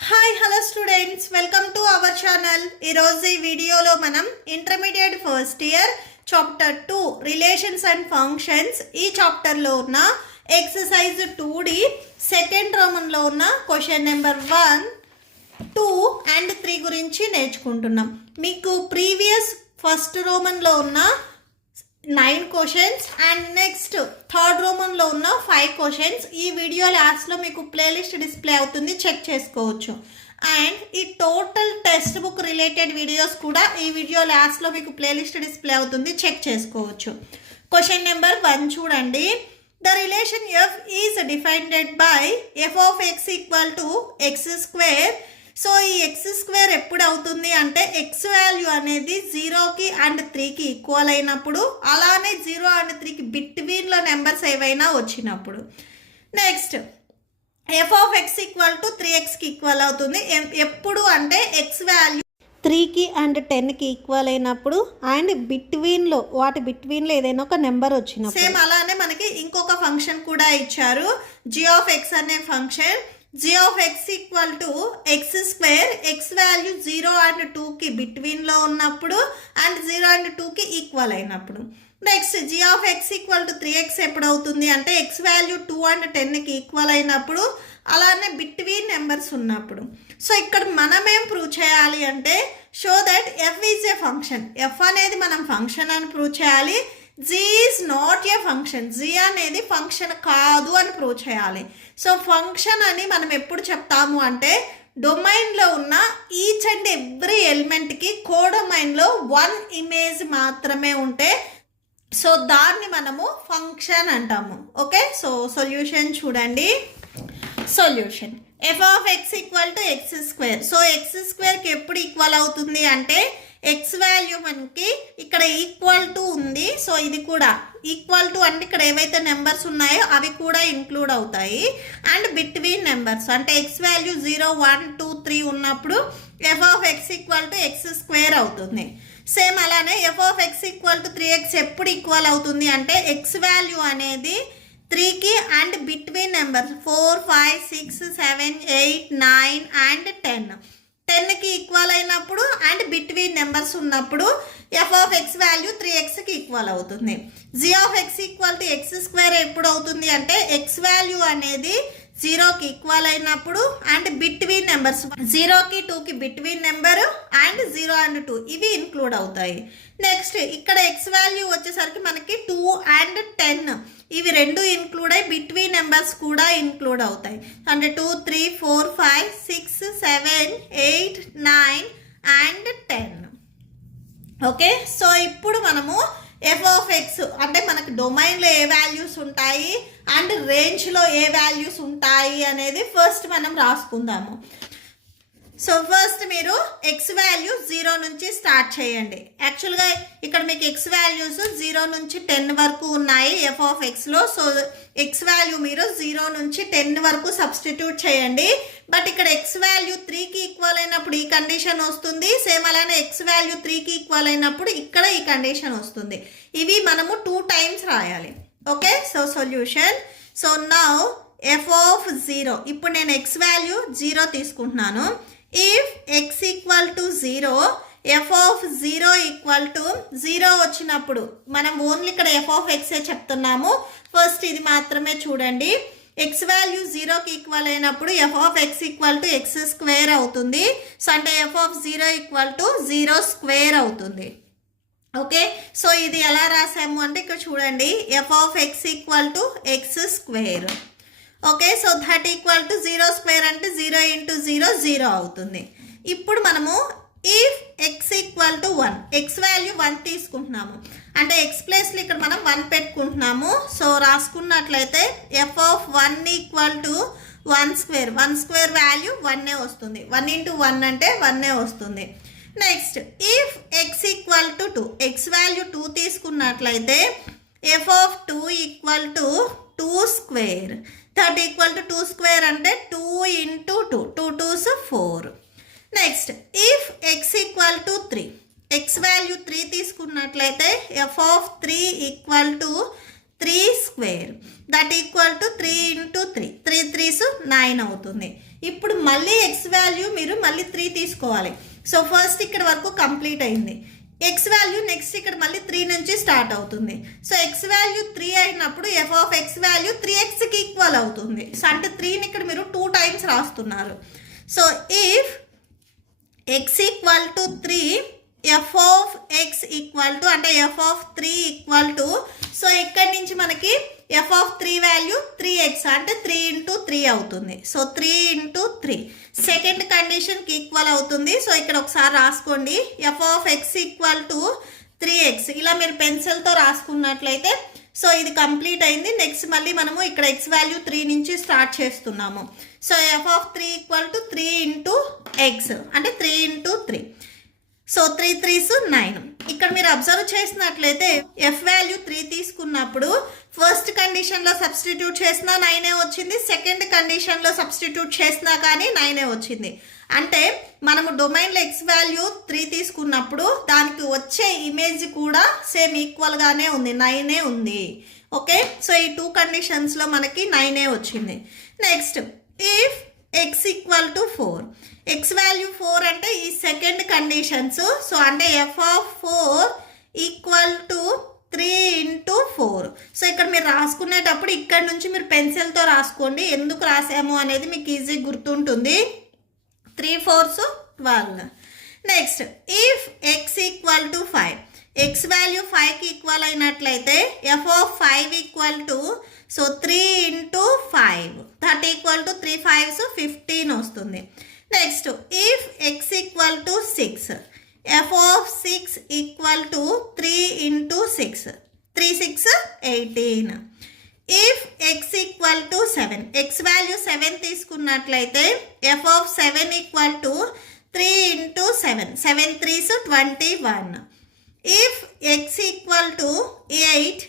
Hi hello students, welcome to our channel. ఈరోజు ఈ వీడియోలో మనం intermediate first year chapter 2 relations and functions ఈ చాప్టర్లో ఉన్న ఎక్సర్సైజ్ 2D సెకండ్ రోమన్లో ఉన్న క్వశ్చన్ నెంబర్ 1, 2 అండ్ 3 గురించి నేర్చుకుంటున్నాం. మీకు ప్రీవియస్ ఫస్ట్ రోమన్లో ఉన్న 9 క్వశ్చన్స్ అండ్ నెక్స్ట్ థర్డ్ రోమన్లో ఉన్న 5 క్వశ్చన్స్ ఈ వీడియో లాస్ట్లో మీకు ప్లేలిస్ట్ డిస్ప్లే అవుతుంది, చెక్ చేసుకోవచ్చు. అండ్ ఈ total text book related videos కూడా ఈ వీడియో లాస్ట్లో మీకు ప్లేలిస్ట్ డిస్ప్లే అవుతుంది, చెక్ చేసుకోవచ్చు. క్వశ్చన్ నెంబర్ 1 చూడండి. The relation F is defined by F of X equal to X square. So ఈ ఎక్స్ స్క్వేర్ ఎప్పుడు అవుతుంది అంటే ఎక్స్ వాల్యూ అనేది 0కి అండ్ 3కి ఈక్వల్ అయినప్పుడు, అలానే 0 అండ్ 3కి బిట్వీన్లో నెంబర్స్ ఏవైనా వచ్చినప్పుడు. Next F of X equal to 3xకి ఈక్వల్ అవుతుంది ఎప్పుడు అంటే ఎక్స్ వాల్యూ 3కి అండ్ 10కి ఈక్వల్ అయినప్పుడు అండ్ వాటి బిట్వీన్లో ఏదైనా ఒక నెంబర్ వచ్చినప్పుడు. సేమ్ అలానే మనకి ఇంకొక ఫంక్షన్ కూడా ఇచ్చారు, జీ ఆఫ్ ఎక్స్ అనే function. g of x equal to X square, X value 0 and 2కి బిట్వీన్లో ఉన్నప్పుడు అండ్ 0 అండ్ 2కి ఈక్వల్ అయినప్పుడు. Next g of x equal to 3x ఎప్పుడు అవుతుంది అంటే ఎక్స్ వాల్యూ 2 అండ్ 10కి ఈక్వల్ అయినప్పుడు, అలానే బిట్వీన్ నెంబర్స్ ఉన్నప్పుడు. సో ఇక్కడ మనం ఏం ప్రూవ్ చేయాలి అంటే show that F is a function. F అనేది మనం ఫంక్షన్ అని ప్రూవ్ చేయాలి. G is not a function, G అనేది ఫంక్షన్ కాదు అని ప్రూవ్ చేయాలి. సో ఫంక్షన్ అని మనం ఎప్పుడు చెప్తాము అంటే డొమైన్లో ఉన్న ఈచ్ అండ్ ఎవ్రీ ఎలిమెంట్కి కోడొమైన్లో 1 ఇమేజ్ మాత్రమే ఉంటే సో దాన్ని మనము ఫంక్షన్ అంటాము. ఓకే, సో సొల్యూషన్ చూడండి. Solution F of X equal to X square. So X స్క్వేర్కి ఎప్పుడు ఈక్వల్ అవుతుంది అంటే ఎక్స్ వాల్యూ మనకి ఇక్కడ ఈక్వల్ టు ఉంది. సో ఇది కూడా ఈక్వల్ టు అంటే ఇక్కడ ఏవైతే నెంబర్స్ ఉన్నాయో అవి కూడా ఇంక్లూడ్ అవుతాయి. అండ్ బిట్వీన్ నెంబర్స్ అంటే ఎక్స్ వాల్యూ 0, 1, 2, 3 ఉన్నప్పుడు F of X equal to X square అవుతుంది. సేమ్ అలానే F of X equal to 3x ఎప్పుడు ఈక్వల్ అవుతుంది అంటే ఎక్స్ వాల్యూ అనేది 3కి అండ్ బిట్వీన్ నెంబర్స్ 4, 5, 6, 7, 8, 9 అండ్ 10కి ఈక్వల్ అయినప్పుడు అండ్ బిట్వీన్ నెంబర్స్ ఉన్నప్పుడు ఎఫ్ ఆఫ్ ఎక్స్ వాల్యూ 3xకి ఈక్వల్ అవుతుంది. G of X equal to X square ఎప్పుడు అవుతుంది అంటే ఎక్స్ వాల్యూ అనేది 0కి ఈక్వల్ అయినప్పుడు అండ్ బిట్వీన్ నెంబర్స్ 0కి 2కి బిట్వీన్ నెంబర్ అండ్ 0 అండ్ 2 ఇవి ఇంక్లూడ్ అవుతాయి. నెక్స్ట్ ఇక్కడ ఎక్స్ వాల్యూ వచ్చేసరికి మనకి 2 అండ్ 10 ఇవి రెండు ఇంక్లూడ్ అయ్యి బిట్వీన్ నెంబర్స్ కూడా ఇంక్లూడ్ అవుతాయి. అంటే 2, 3, 4, 5, 6, 7, 8, 9 అండ్ 10. ఓకే, సో ఇప్పుడు మనము ఎఫ్ ఆఫ్ ఎక్స్ అంటే మనకు డొమైన్లో ఏ వాల్యూస్ ఉంటాయి అండ్ రేంజ్లో ఏ వాల్యూస్ ఉంటాయి అనేది ఫస్ట్ మనం రాసుకుందాము. సో ఫస్ట్ మీరు ఎక్స్ వాల్యూ 0 నుంచి స్టార్ట్ చేయండి. యాక్చువల్గా ఇక్కడ మీకు ఎక్స్ వాల్యూస్ 0 నుంచి 10 వరకు ఉన్నాయి ఎఫ్ ఆఫ్ ఎక్స్లో. సో ఎక్స్ వాల్యూ మీరు 0 నుంచి 10 వరకు సబ్స్టిట్యూట్ చేయండి. బట్ ఇక్కడ ఎక్స్ వాల్యూ 3కి ఈక్వల్ అయినప్పుడు ఈ కండిషన్ వస్తుంది. సేమ్ అలానే ఎక్స్ వాల్యూ 3కి ఈక్వల్ అయినప్పుడు ఇక్కడ ఈ కండిషన్ వస్తుంది. ఇవి మనము 2 టైమ్స్ రాయాలి. Okay, so solution. So now F of 0, ఇప్పుడు నేను ఎక్స్ వాల్యూ 0 తీసుకుంటున్నాను. If X equal to 0, F of 0 equal to 0 వచ్చినప్పుడు మనం ఓన్లీ ఇక్కడ ఎఫ్ ఆఫ్ ఎక్సే చెప్తున్నాము. ఫస్ట్ ఇది మాత్రమే చూడండి. ఎక్స్ వాల్యూ 0కి ఈక్వల్ అయినప్పుడు F of X equal to X square అవుతుంది. సో అంటే F of 0 equal to 0 square అవుతుంది. ఓకే, సో ఇది ఎలా రాసాము అంటే ఇక్కడ చూడండి, F of X equal to X square. Okay, so that equal to 0 square అంటే 0 ఇంటూ 0 0 అవుతుంది. ఇప్పుడు మనము if X equal to 1, X value 1 తీసుకుంటున్నాము అంటే ఎక్స్ ప్లేస్లో ఇక్కడ మనం 1 పెట్టుకుంటున్నాము. సో రాసుకున్నట్లయితే F of 1 equal to 1 square, 1 square value 1 వస్తుంది. 1 ఇంటూ 1 అంటే 1 వస్తుంది. Next if X equal to 2, X value 2 తీసుకున్నట్లయితే F of 2 equal to 2 square, that equal to 2 square అంటే 2 into 2, 2 2s 4. Next if X equal to 3, X value 3 తీసుకున్నట్లయితే F of 3 equal to 3 square, that equal to 3 into 3, 3 3s 9 అవుతుంది. ఇప్పుడు మళ్ళీ X value మీరు మళ్ళీ 3 తీసుకోవాలి. So first ఇక్కడ వరకు కంప్లీట్ అయింది. ఎక్స్ వాల్యూ నెక్స్ట్ ఇక్కడ మళ్ళీ 3 నుంచి స్టార్ట్ అవుతుంది. సో ఎక్స్ వాల్యూ 3 అయినప్పుడు ఎఫ్ ఆఫ్ ఎక్స్ వాల్యూ 3xకి ఈక్వల్ అవుతుంది. సో అంటే 3ని ఇక్కడ మీరు 2 టైమ్స్ రాస్తున్నారు. So if X equal to 3 F of X equal to అంటే F of 3 equal to so ఇక్కడి నుంచి మనకి ఎఫ్ ఆఫ్ 3 వాల్యూ 3x అంటే 3 ఇంటూ 3 అవుతుంది. సో 3 ఇంటూ 3 సెకండ్ కండిషన్కి ఈక్వల్ అవుతుంది. సో ఇక్కడ ఒకసారి రాసుకోండి, F of X equal to 3x ఇలా మీరు పెన్సిల్తో రాసుకున్నట్లయితే సో ఇది కంప్లీట్ అయింది. నెక్స్ట్ మళ్ళీ మనము ఇక్కడ ఎక్స్ వాల్యూ 3 నుంచి స్టార్ట్ చేస్తున్నాము. So F of 3 equal to 3 into X అంటే 3 ఇంటూ 3. So 3 3s 9. ఇక్కడ మీరు అబ్జర్వ్ చేసినట్లయితే ఎఫ్ వాల్యూ 3 తీసుకున్నప్పుడు ఫస్ట్ కండిషన్లో సబ్స్టిట్యూట్ చేసినా 9 వచ్చింది, సెకండ్ కండిషన్లో సబ్స్టిట్యూట్ చేసినా కానీ 9 వచ్చింది. అంటే మనము డొమైన్లో ఎక్స్ వాల్యూ 3 తీసుకున్నప్పుడు దానికి వచ్చే ఇమేజ్ కూడా సేమ్ ఈక్వల్గానే ఉంది, 9 ఉంది. ఓకే, సో ఈ 2 కండిషన్స్లో మనకి 9 వచ్చింది. Next if X equal to 4 X value 4 అంటే ఈ సెకండ్ కండిషన్స్. సో అంటే F of 4 equal to 3 into 4. So ఇక్కడ మీరు రాసుకునేటప్పుడు ఇక్కడ నుంచి మీరు పెన్సిల్తో రాసుకోండి, ఎందుకు రాసాము అనేది మీకు ఈజీ గుర్తుంటుంది. 3 4s 12. Next if X equal to 5 X value 5కి ఈక్వల్ అయినట్లయితే F of 5 equal to so 3 into 5 that equal to 3 5s 15 వస్తుంది. Next if X equal to 6 F of 6 equal to 3 into 6 3 6 18. If X equal to 7 X value 7 తీసుకున్నట్లయితే F of 7 equal to 3 into 7 7 3s 21. If X equal to 8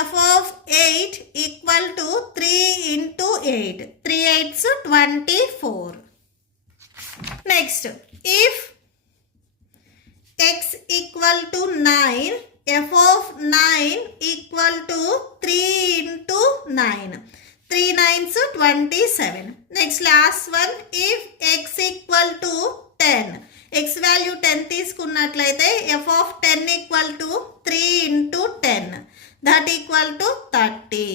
F of 8 equal to 3 into 8 3 8s 24. Next if X equal to 9 F of 9 equal to 3 into 9 3 9s 27. Next last one if X equal to 10 X value 10 తీసుకున్నట్లయితే F of 10 equal to 3 into 10 that equal to 30.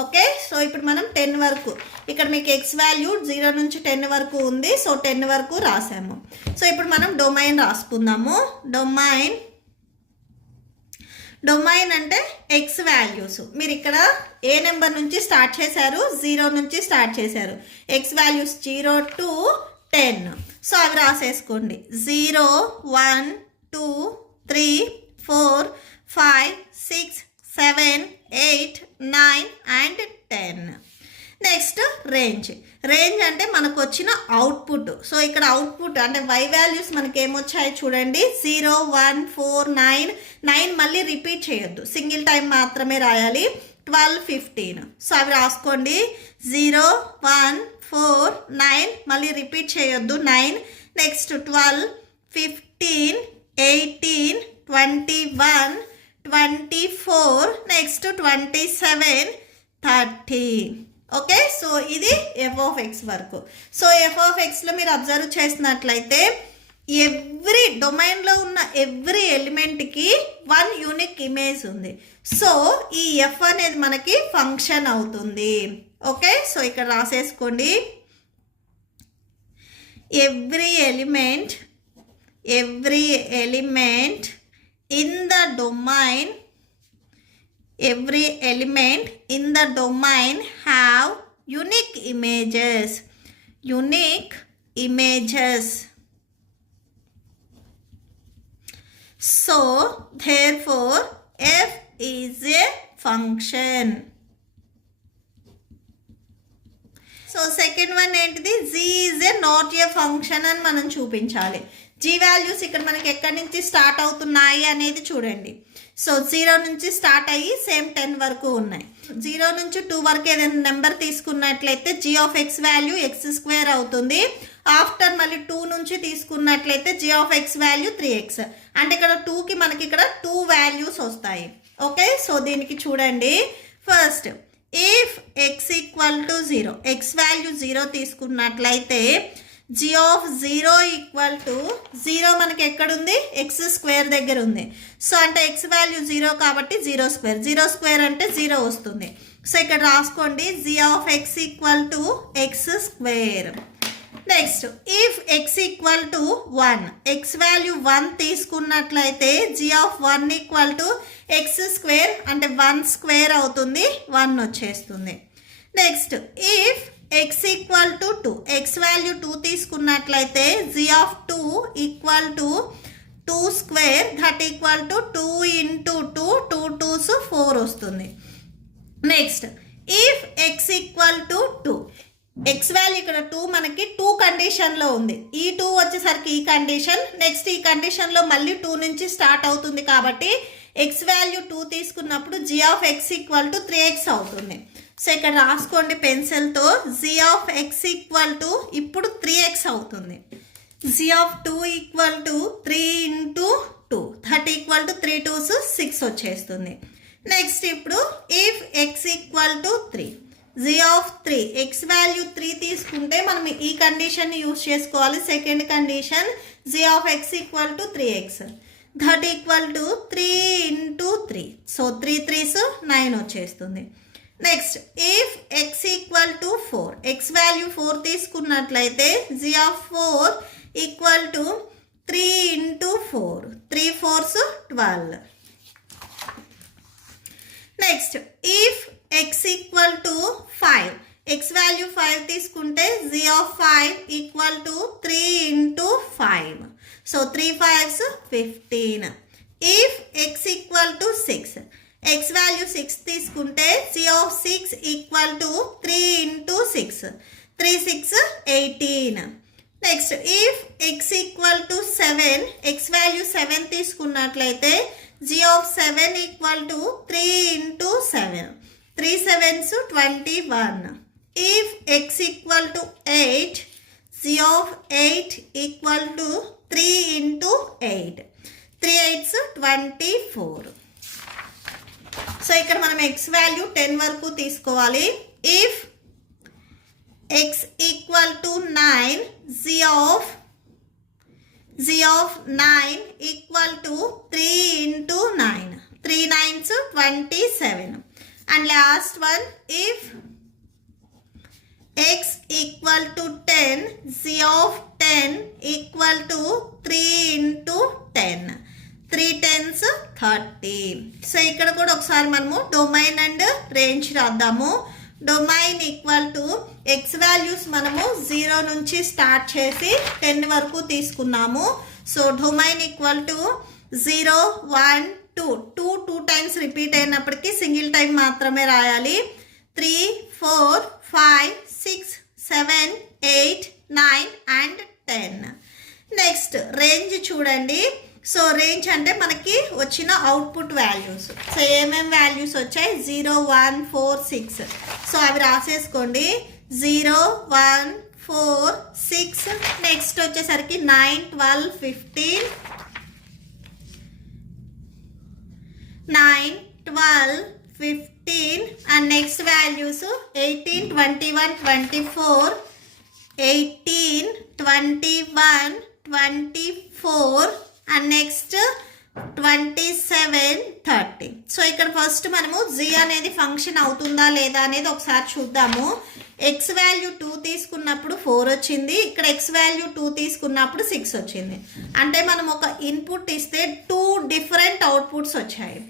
Okay, so ఇప్పుడు మనం 10 వరకు ఇక్కడ మీకు X value 0 నుంచి 10 వరకు ఉంది. So 10 వరకు రాసాము. సో ఇప్పుడు మనం డొమైన్ రాసుకుందాము. డొమైన్ అంటే ఎక్స్ వాల్యూస్. మీరు ఇక్కడ ఏ నెంబర్ నుంచి స్టార్ట్ చేశారు, 0 నుంచి స్టార్ట్ చేశారు. X values 0 to 10. సో అవి రాసేసుకోండి. 0 1 2 3 4 5 6 7 8 9 and 10. నెక్స్ట్ రేంజ్ అంటే మనకు వచ్చిన అవుట్పుట్. సో ఇక్కడ అవుట్పుట్ అంటే వై వాల్యూస్ మనకి ఏమొచ్చాయి చూడండి. 0 1 4 9 9 మళ్ళీ రిపీట్ చేయొద్దు, సింగిల్ టైం మాత్రమే రాయాలి. 12 15. సో అవి రాసుకోండి. 0 1 4 9 మళ్ళీ రిపీట్ చేయొద్దు 9. Next 12 15 18 21 24 next 27 30. ఓకే, సో ఇది ఎఫ్ ఆఫ్ ఎక్స్ వరకు. సో ఎఫ్ ఆఫ్ ఎక్స్లో మీరు అబ్జర్వ్ చేసినట్లయితే ఎవ్రీ డొమైన్లో ఉన్న ఎవ్రీ ఎలిమెంట్కి 1 యూనిక్ ఇమేజ్ ఉంది. సో ఈ ఎఫ్ అనేది మనకి ఫంక్షన్ అవుతుంది. ఓకే, సో ఇక్కడ రాసేసుకోండి. Every element in the domain have unique images. So therefore f is a function. So second one ఏంటిది, z is a not a function అని మనం చూపించాలి. జీ వాల్యూస్ ఇక్కడ మనకి ఎక్కడి నుంచి స్టార్ట్ అవుతున్నాయి అనేది చూడండి. సో 0 నుంచి స్టార్ట్ అయ్యి సేమ్ 10 వరకు ఉన్నాయి. 0 నుంచి 2 వరకు ఏదైనా నెంబర్ తీసుకున్నట్లయితే G of X value x² అవుతుంది. ఆఫ్టర్ మళ్ళీ 2 నుంచి తీసుకున్నట్లయితే G of X value 3x. అంటే ఇక్కడ 2కి మనకి ఇక్కడ 2 వాల్యూస్ వస్తాయి. ఓకే, సో దీనికి చూడండి. First if X equal to 0 X value 0 తీసుకున్నట్లయితే g ఆఫ్ 0 ఈక్వల్ టు 0 మనకి ఎక్కడుంది ఎక్స్ స్క్వేర్ దగ్గర ఉంది. సో అంటే ఎక్స్ వాల్యూ 0 కాబట్టి 0 స్క్వేర్ అంటే 0 వస్తుంది. సో ఇక్కడ రాసుకోండి g of x equal to X square. Next if x equal to 1, X value 1 తీసుకున్నట్లయితే g of 1 equal to X square అంటే 1 స్క్వేర్ అవుతుంది, 1 వచ్చేస్తుంది. Next if x equal to 2, X value 2 తీసుకున్నట్లయితే g of 2 equal to 2 square that equal to 2 into 2, 2 2s 4 వస్తుంది. Next if x equal to 2, X value ఇక్కడ 2 మనకి 2 కండిషన్లో ఉంది. ఈ 2 వచ్చేసరికి ఈ కండిషన్, నెక్స్ట్ ఈ కండిషన్లో మళ్ళీ 2 నుంచి స్టార్ట్ అవుతుంది కాబట్టి ఎక్స్ వాల్యూ 2 తీసుకున్నప్పుడు g of x equal to 3x అవుతుంది. సో ఇక్కడ రాసుకోండి పెన్సిల్తో, g of x equal to ఇప్పుడు 3x అవుతుంది. g of 2 equal to 3 into 2 that equal to 3 2s 6 వచ్చేస్తుంది. నెక్స్ట్ ఇప్పుడు if x equal to 3, g of 3, X value 3 తీసుకుంటే మనం ఈ కండిషన్ని యూజ్ చేసుకోవాలి. Second condition g of x equal to 3x that equal to 3 into 3, so 3 3s 9 వచ్చేస్తుంది. Next if x equal to 4, X value 4 తీసుకున్నట్లయితే g of 4 equal to 3 into 4, 3 4s 12. Next if x equal to 5, X value 5 తీసుకుంటే g of 5 equal to 3 into 5, so 3 5s 15. If x equal to 6, X value 6 తీసుకుంటే g of 6 equal to 3 into 6, 3 6 18. Next if x equal to 7, X value 7 తీసుకున్నట్లయితే g of 7 equal to 3 into 7, 3 7s 21. If x equal to 8, g of 8 equal to 3 into 8, 3 8s 24. So ఇక్కడ మనం x value 10 వరకు తీసుకోవాలి. If x equal to 9, g of 9 equal to 3 into 9, 3 9s 27. And last one if x equal to 10, g of 10 equal to 3 into 10, 3 10s 30. So ఇక్కడ కూడా ఒకసారి మనము domain and range రాద్దాము. Domain equal to X values మనము 0 నుంచి start చేసి 10 వరకు తీసుకున్నాము. So domain equal to 0 1 2 times repeat అయినప్పటికీ సింగిల్ టైం మాత్రమే రాయాలి. 3 4 5 6 7 8 9 అండ్ 10. నెక్స్ట్ రేంజ్ చూడండి. సో రేంజ్ అంటే మనకి వచ్చిన అవుట్పుట్ వాల్యూస్. సో ఏమేమి వాల్యూస్ వచ్చాయి 0 1 4 6, సో అవి రాసేసుకోండి. 0 1 4 6, నెక్స్ట్ వచ్చేసరికి 9 12 15, 9 12 15 and next values 18 21 24, 18 21 24 and next 27 30. So ఇక్కడ ఫస్ట్ మనము g అనేది ఫంక్షన్ అవుతుందా లేదా అనేది ఒకసారి చూద్దాము. ఎక్స్ వాల్యూ 2 తీసుకున్నప్పుడు 4 వచ్చింది, ఇక్కడ ఎక్స్ వాల్యూ 2 తీసుకున్నప్పుడు 6 వచ్చింది. అంటే మనం ఒక ఇన్పుట్ ఇస్తే 2 డిఫరెంట్ అవుట్పుట్స్ వచ్చాయి.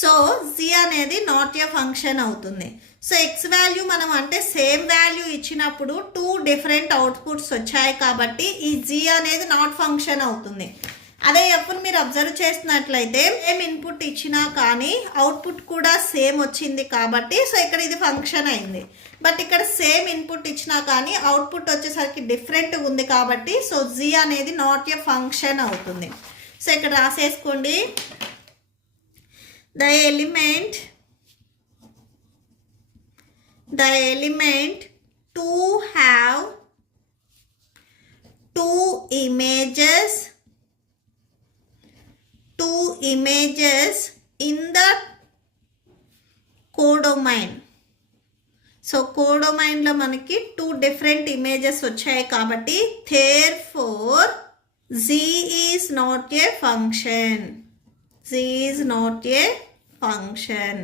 సో g అనేది నాట్ ఏ ఫంక్షన్ అవుతుంది. సో ఎక్స్ వాల్యూ మనం అంటే సేమ్ వాల్యూ ఇచ్చినప్పుడు 2 డిఫరెంట్ అవుట్పుట్స్ వచ్చాయి కాబట్టి ఈ g అనేది నాట్ ఫంక్షన్ అవుతుంది. అదే ఎప్పుడు మీరు అబ్జర్వ్ చేస్తున్నట్లయితే సేమ్ ఇన్పుట్ ఇచ్చినా కానీ అవుట్పుట్ కూడా సేమ్ వచ్చింది కాబట్టి సో ఇక్కడ ఇది ఫంక్షన్ అయింది. బట్ ఇక్కడ సేమ్ ఇన్పుట్ ఇచ్చినా కానీ అవుట్పుట్ వచ్చేసరికి డిఫరెంట్ ఉంది కాబట్టి సో g అనేది నాట్ ఏ ఫంక్షన్ అవుతుంది. సో ఇక్కడ రాసేసుకోండి. The element to have two images in the codomain. సో కోడొమైన్లో మనకి 2 డిఫరెంట్ ఇమేజెస్ వచ్చాయి కాబట్టి therefore z is not a function. Z is not a function.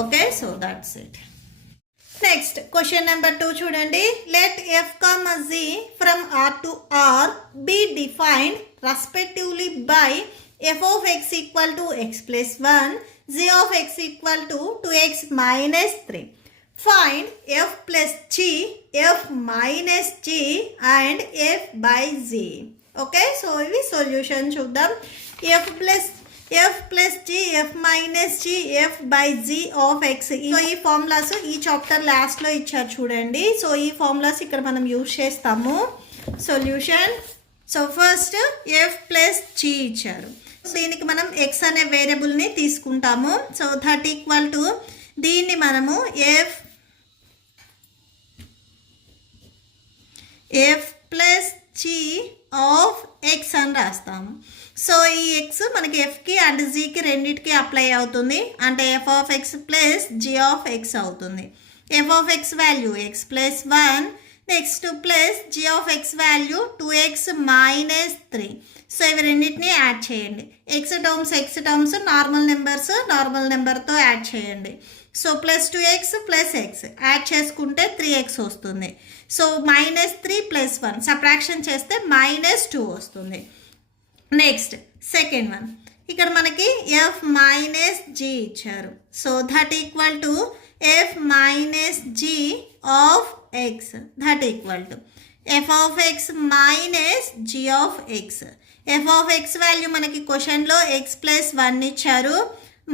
Okay, so that's it. Next, question number 2 చూడండి. Let f comma z from R to R be defined respectively by f of x equal to x plus 1, z of x equal to 2x minus 3. Find f plus g, f minus g and f by z. Okay, so ఇవి solution చూద్దాం. f plus g, f minus g, f by z of x. So ఈ formulas ఈ chapter లాస్ట్లో ఇచ్చారు చూడండి. So ఈ formulas ఇక్కడ మనం యూజ్ చేస్తాము. Solution. So first f plus g ఇచ్చారు. దీనికి మనం x అనే వేరియబుల్ని తీసుకుంటాము. సో దట్ ఈక్వల్ టు దీన్ని మనము f plus g of x అని రాస్తాము. సో ఈ x మనకి fకి అండ్ జీకి రెండింటికి అప్లై అవుతుంది. అంటే f of x plus g of x అవుతుంది. f of x value x plus 1, next plus g of x value 2x minus 3. So ఇవి రెండింటిని యాడ్ చేయండి. x టర్మ్స్ నార్మల్ నెంబర్తో యాడ్ చేయండి. So plus 2x plus x add చేసుకుంటే 3x వస్తుంది. So minus 3 plus 1 subtraction చేస్తే minus 2 వస్తుంది. Next second one, ఇక్కడ మనకి f మైనస్ g ఇచ్చారు. So that equal to f minus g of x that equal to f of x minus g of x. f of x value మనకి క్వశ్చన్లో x plus 1 ఇచ్చారు,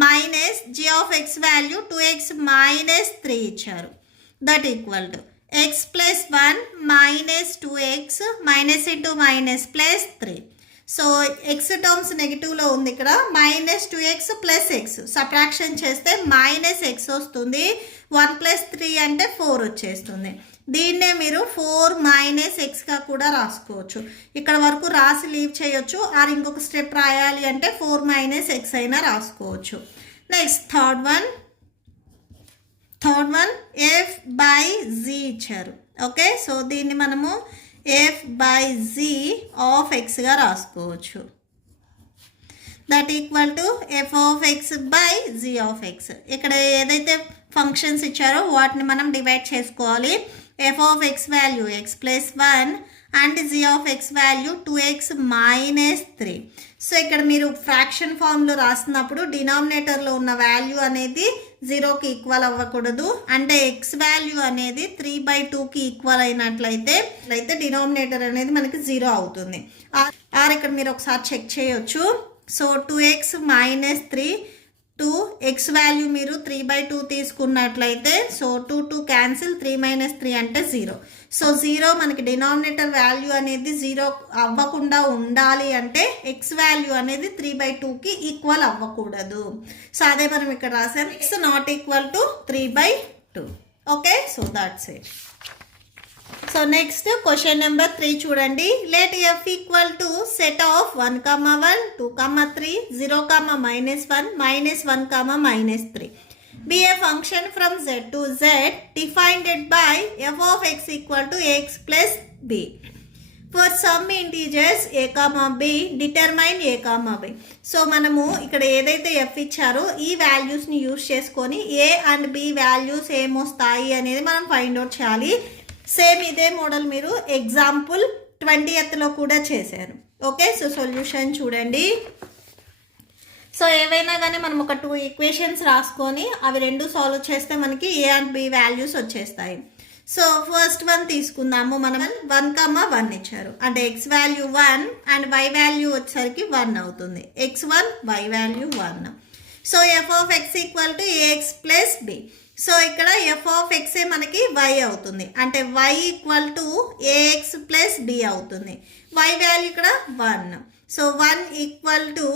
minus g of x value 2x minus 3 ఇచ్చారు. That equal to x plus 1 minus 2x minus into minus plus 3. So x terms నెగిటివ్లో ఉంది. ఇక్కడ minus 2x plus x subtraction చేస్తే minus x వస్తుంది. 1 plus 3 అంటే 4 వచ్చేస్తుంది. దీన్నే మీరు 4 మైనస్ ఎక్స్గా కూడా రాసుకోవచ్చు. ఇక్కడ వరకు రాసి లీవ్ చేయొచ్చు. ఆర్ ఇంకొక స్టెప్ రాయాలి అంటే 4 మైనస్ ఎక్స్ అయినా రాసుకోవచ్చు. Next third one F by G ఇచ్చారు. ఓకే, సో దీన్ని మనము ఎఫ్ బై జీ ఆఫ్ ఎక్స్గా రాసుకోవచ్చు. That equal to F of X by G of X. ఇక్కడ ఏదైతే ఫంక్షన్స్ ఇచ్చారో వాటిని మనం డివైడ్ చేసుకోవాలి. F of X value X plus 1 and G of X value 2x minus 3. So ఇక్కడ మీరు ఫ్రాక్షన్ ఫామ్లో రాసినప్పుడు డినామినేటర్లో ఉన్న వాల్యూ అనేది 0కి ఈక్వల్ అవ్వకూడదు. అంటే ఎక్స్ వాల్యూ అనేది 3/2కి ఈక్వల్ అయినట్లయితే డినామినేటర్ అనేది మనకి 0 అవుతుంది. ఆర్ ఇక్కడ మీరు ఒకసారి చెక్ చేయొచ్చు. So 2x minus 3 2x value మీరు 3/2 తీసుకున్నట్లయితే సో 2 క్యాన్సిల్, 3 మైనస్ 3 అంటే 0. సో 0 మనకి డినామినేటర్ వాల్యూ అనేది 0 అవ్వకుండా ఉండాలి అంటే x వాల్యూ అనేది 3/2కి ఈక్వల్ అవ్వకూడదు. సో అదే మనం ఇక్కడ రాసాం, x not equal to 3/2. Okay, so that's it. So next question number 3 చూడండి. Let f equal to set of 1, 1, 2, 3, 0, -1, -1, -3 be a function from z to z defined by f of x equal to x plus b. For some integers a, b determine a, b. So మనము ఇక్కడ ఏదైతే f ఇచ్చారో ఈ వాల్యూస్ని use చేసుకొని a and b values ఏమొస్తాయి అనేది మనం ఫైండ్ అవుట్ చేయాలి. సేమ్ ఇదే మోడల్ మీరు ఎగ్జాంపుల్ 20th కూడా చేశారు. ఓకే, సో సొల్యూషన్ చూడండి. సో ఏవైనా కానీ మనం ఒక 2 ఈక్వేషన్స్ రాసుకొని అవి రెండు సాల్వ్ చేస్తే మనకి ఏ అండ్ బి వాల్యూస్ వచ్చేస్తాయి. సో ఫస్ట్ వన్ తీసుకుందాము. మనం 1, 1 ఇచ్చారు అంటే x value 1 and y value వచ్చేసరికి 1 అవుతుంది. x1 y value 1. So f of x equal to ax plus b. So ఇక్కడ f ఆఫ్ x మనకి y అవుతుంది అంటే y equal to ax plus b అవుతుంది. y వాల్యూ ఇక్కడ 1. So 1 equal to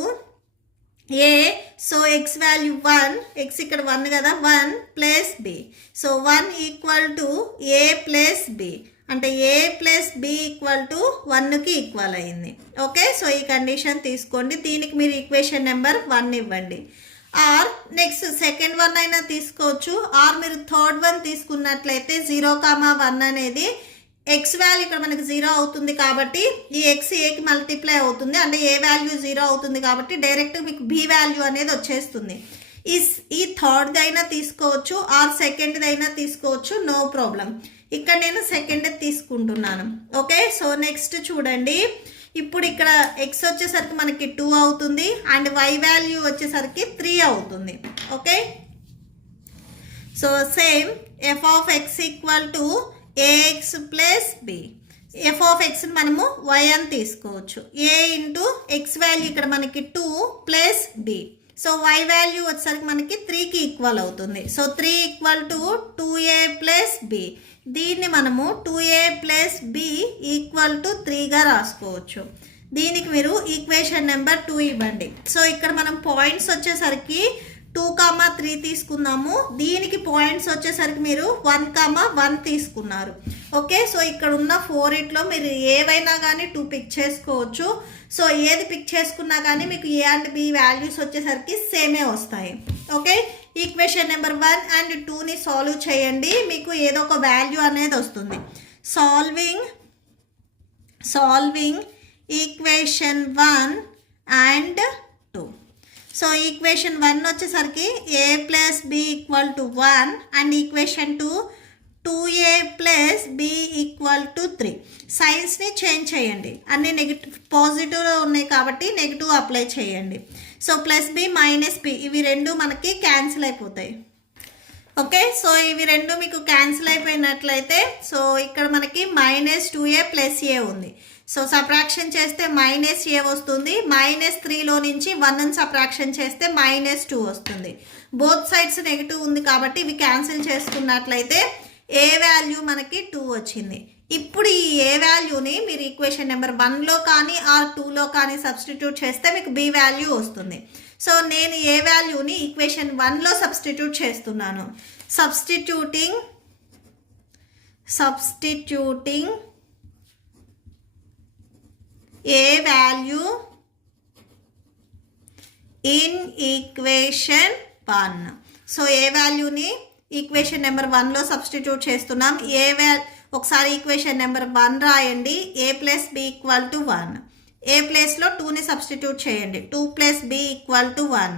a. So x value 1, x ఇక్కడ 1 కదా, 1 plus b. So 1 equal to a plus b అంటే a plus b equal to 1కి equal అయింది. Okay, so ఈ condition తీసుకోండి. దీనికి మీరు ఈక్వేషన్ నెంబర్ 1 ఇవ్వండి. ఆర్ నెక్స్ట్ సెకండ్ వన్ అయినా తీసుకోవచ్చు, ఆర్ మీరు థర్డ్ వన్ తీసుకున్నట్లయితే 0,1 అనేది ఎక్స్ వాల్యూ ఇక్కడ మనకి 0 అవుతుంది కాబట్టి ఈ ఎక్స్ ఏకి మల్టిప్లై అవుతుంది, అంటే ఏ వాల్యూ 0 అవుతుంది కాబట్టి డైరెక్ట్ మీకు బి వాల్యూ అనేది వచ్చేస్తుంది. ఈ థర్డ్ది అయినా తీసుకోవచ్చు ఆర్ సెకండ్ది అయినా తీసుకోవచ్చు, నో ప్రాబ్లం. ఇక్కడ నేను సెకండ్ తీసుకుంటున్నాను. ఓకే, సో నెక్స్ట్ చూడండి, ఇప్పుడు ఇక్కడ ఎక్స్ వచ్చేసరికి మనకి 2 అవుతుంది అండ్ వై వాల్యూ వచ్చేసరికి 3 అవుతుంది. Okay, so same F of X equal to A X plus B. F of ఎక్స్ని మనము వై అని తీసుకోవచ్చు. ఏ ఇంటూ ఎక్స్ వాల్యూ ఇక్కడ మనకి 2 plus B. So Y value వచ్చేసరికి మనకి 3కి ఈక్వల్ అవుతుంది. So 3 equal to 2a plus B. దీన్ని మనము 2a plus B equal to 3గా రాసుకోవచ్చు. దీనికి మీరు ఈక్వేషన్ నెంబర్ 2 ఇవ్వండి. సో ఇక్కడ మనం పాయింట్స్ వచ్చేసరికి 2,3 తీసుకున్నాము, దీనికి పాయింట్స్ వచ్చేసరికి మీరు 1,1 తీసుకున్నారు. ఓకే, సో ఇక్కడ ఉన్న 4 మీరు ఏవైనా కానీ 2 పిక్ చేసుకోవచ్చు. సో ఏది పిక్ చేసుకున్నా కానీ మీకు ఏ అండ్ బి వాల్యూస్ వచ్చేసరికి సేమే వస్తాయి. ఓకే, ఈక్వేషన్ నెంబర్ 1 అండ్ 2ని సాల్వ్ చేయండి, మీకు ఏదో ఒక వాల్యూ అనేది వస్తుంది. Solving equation 1 and 2. So equation 1 వచ్చేసరికి A plus B equal to 1 and equation 2 2a plus B equal to 3. సైన్స్ని చేంజ్ చేయండి, అన్ని నెగిటివ్ పాజిటివ్లో ఉన్నాయి కాబట్టి నెగిటివ్ అప్లై చేయండి. So plus B minus B ఇవి రెండు మనకి క్యాన్సిల్ అయిపోతాయి. ఓకే, సో ఇవి రెండు మీకు క్యాన్సిల్ అయిపోయినట్లయితే సో ఇక్కడ మనకి -2a ప్లస్ ఏ ఉంది. సో సబ్ట్రాక్షన్ చేస్తే -a వస్తుంది, -3లో నుంచి 1ని సబ్ట్రాక్షన్ చేస్తే -2 వస్తుంది. బోత్ సైడ్స్ నెగిటివ్ ఉంది కాబట్టి ఇవి క్యాన్సిల్ చేసుకున్నట్లయితే ఏ వాల్యూ మనకి 2 వచ్చింది. ఇప్పుడు ఈ ఏ వాల్యూని మీరు ఈక్వేషన్ నెంబర్ 1లో కానీ ఆర్ 2లో కానీ సబ్స్టిట్యూట్ చేస్తే మీకు బి వాల్యూ వస్తుంది. సో నేను ఏ వాల్యూని ఈక్వేషన్ 1లో సబ్స్టిట్యూట్ చేస్తున్నాను. Substituting A value in equation 1. So A వాల్యూని ఈక్వేషన్ నెంబర్ 1లో సబ్స్టిట్యూట్ చేస్తున్నాం. ఒకసారి ఈక్వేషన్ నెంబర్ 1 రాయండి. A plus B equal to 1. A ప్లేస్లో 2ని సబ్స్టిట్యూట్ చేయండి. 2 plus B equal to 1.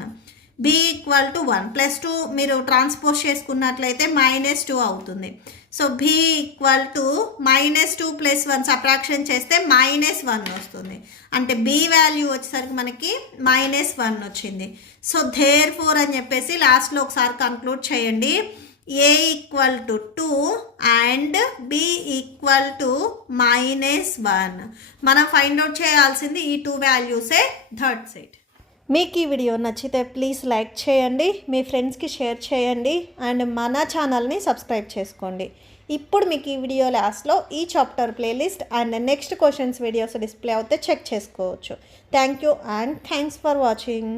B equal to 1 plus 2 మీరు ట్రాన్స్పోజ్ చేసుకున్నట్లయితే -2 అవుతుంది. So B equal to -2 plus 1 subtraction చేస్తే -1 వస్తుంది, అంటే బి వాల్యూ వచ్చేసరికి మనకి -1 వచ్చింది. సో దేర్ఫోర్ అని చెప్పేసి లాస్ట్లో ఒకసారి కంక్లూడ్ చేయండి. A equal to 2 and B equal to -1. మనం ఫైండ్ అవుట్ చేయాల్సింది ఈ 2 వాల్యూసే థర్డ్ సైడ్. మీకు ఈ వీడియో నచ్చితే ప్లీజ్ లైక్ చేయండి, మీ ఫ్రెండ్స్కి షేర్ చేయండి అండ్ మన ఛానల్ని సబ్స్క్రైబ్ చేసుకోండి. ఇప్పుడు మీకు ఈ వీడియో లాస్ట్లో ఈ chapter playlist and next questions videos display అవుతే చెక్ చేసుకోవచ్చు. Thank you and thanks for watching.